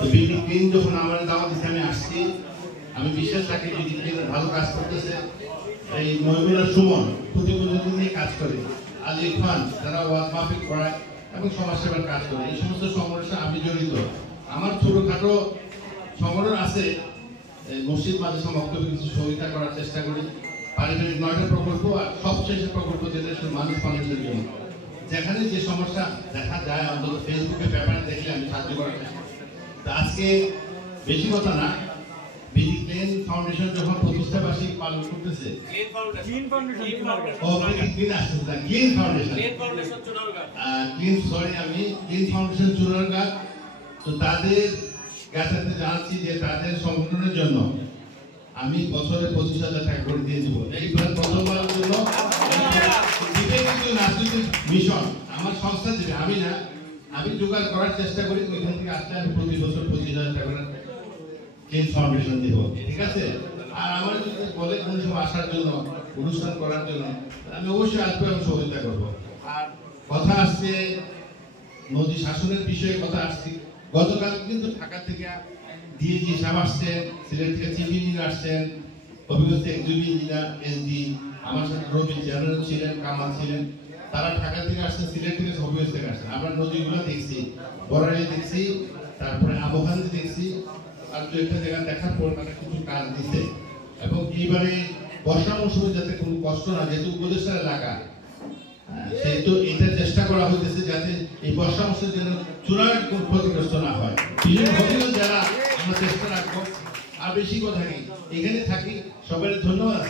BD clean যখন আমার দাওয়াত দিতে আমি আসছি, আমি বিশ্বাস রাখি বিডি ক্লিন ভালো কাজ করতেছে। এই মহিলা সুমন প্রতিবন্ধী নিয়ে কাজ করে, আলী খান তারা ওয়াজ মাহফিল করায় এবং সমাজসেবার কাজ করে। এই সমস্ত সমস্যা আমি জড়িত। আমার ছোটখাটো সংগঠন আছে, মসজিদ মাদ্রাসা মক্তবে কিছু সহযোগিতা করার চেষ্টা করি। পারিবারিক 9টা প্রকল্প আর সবশেষ প্রকল্প দেশের মানুষের জন্য যেখানে যে সমস্যা দেখা যায় অন্তত ফেসবুকে পেপারে দেখলে আমি সাহায্য করার চেষ্টা করি। আজকে বেশি কথা না, বিডি ক্লিন ফাউন্ডেশন যখন প্রতিষ্ঠা বার্ষিকী পালন করতেছে, ক্লিন ফাউন্ডেশন চুনারঘাট, তো তাদের কাছে জানাচ্ছি যে তাদের সংগঠনের জন্য আমি বছরে 25,000 টাকা করে দিয়ে দেবো। এইবার প্রথমবারের জন্য মিশন আমার সংস্থা থেকে, আমি না, আমি জোগাড় করার চেষ্টা করি। ওইখান থেকে আসলে আমি প্রতি বছর 25,000 টাকা করে ক্লিন ফাউন্ডেশন দেব, ঠিক আছে? আর আমার যদি বলে কোনো সময় আসার জন্য, অনুষ্ঠান করার জন্য, আমি অবশ্যই আসবো এবং সহযোগিতা করবো। আর কথা আসছে নদী শাসনের বিষয়ে কথা আসছি। গতকাল কিন্তু ঢাকা থেকে ডিএজি সাহেব আসছেন, সিলেট থেকে চিফ ইঞ্জিনিয়ার আসছেন, অভিজ্ঞ এক্সিকিউটিভ ইঞ্জিনিয়ার এসডি, আমার সাথে রবি জেনারেল ছিলেন, কামাল ছিলেন। তারা ঢাকা থেকে আসছেন, সিলেট থেকে অভিজ্ঞ থেকে আসছেন। আমরা নদীগুলো দেখছি, বরাড়ি দেখছি, তারপরে আবহাওয়া দেখছি, আর দু একটা জায়গা দেখার পর তারা কিছু কাজ দিচ্ছে। এবং এইবারে বর্ষা মৌসুমে যাতে কোনো কষ্ট না, যেহেতু উপদেষ্টার এলাকা, সেহেতু এটা চেষ্টা করা হইতেছে যাতে এই বর্ষা মৌসুমে যেন চূড়ার ক্ষতিগ্রস্ত না হয়। যারা আমরা চেষ্টা রাখবো। আর বেশি কথা নেই, এখানে থাকি। সবাই ধন্যবাদ।